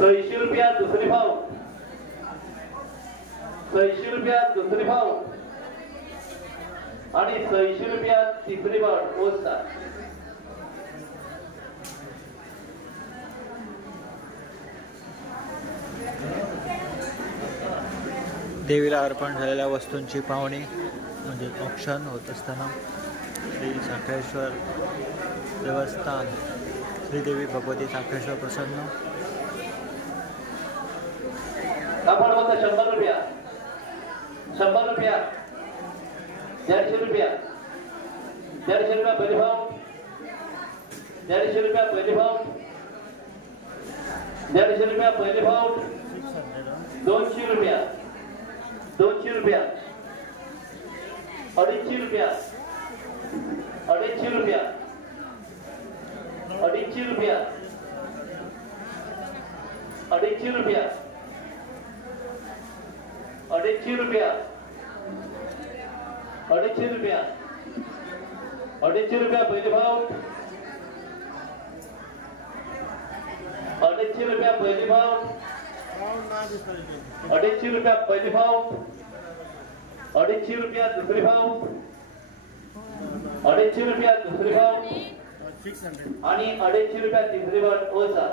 600 रुपया दुसरी भाव, 600 रुपया दुसरी भाव आणि 600 रुपया तिसरी भाव पोचता। देवीला अर्पण झालेल्या वस्तूंची पावणी म्हणजे औक्षण होत असताना श्री साखळेश्वर देवस्थान श्रीदेवी भगवती साखळेश्वर प्रसन्न कापड होता 100 रुपया, 100 रुपया, 150 रुपया, 150 रुपया पहिली भाव, 150 रुपया पहिली भाव, 150 रुपया पहिली भाव, 200 रुपया, 200 रुपया, 250 रुपया, 250 रुपया, 250 रुपया, 250 रुपया, 250 रुपया, 250 रुपया, 250 रुपया पहिली भाव, 250 रुपया पहिली भाव, 250 रुपया पहिली भाव, 250 रुपया दुसरी भाव, 250 रुपया दुसरी भाव आणि 250 रुपया तिसरी भाव ओसा।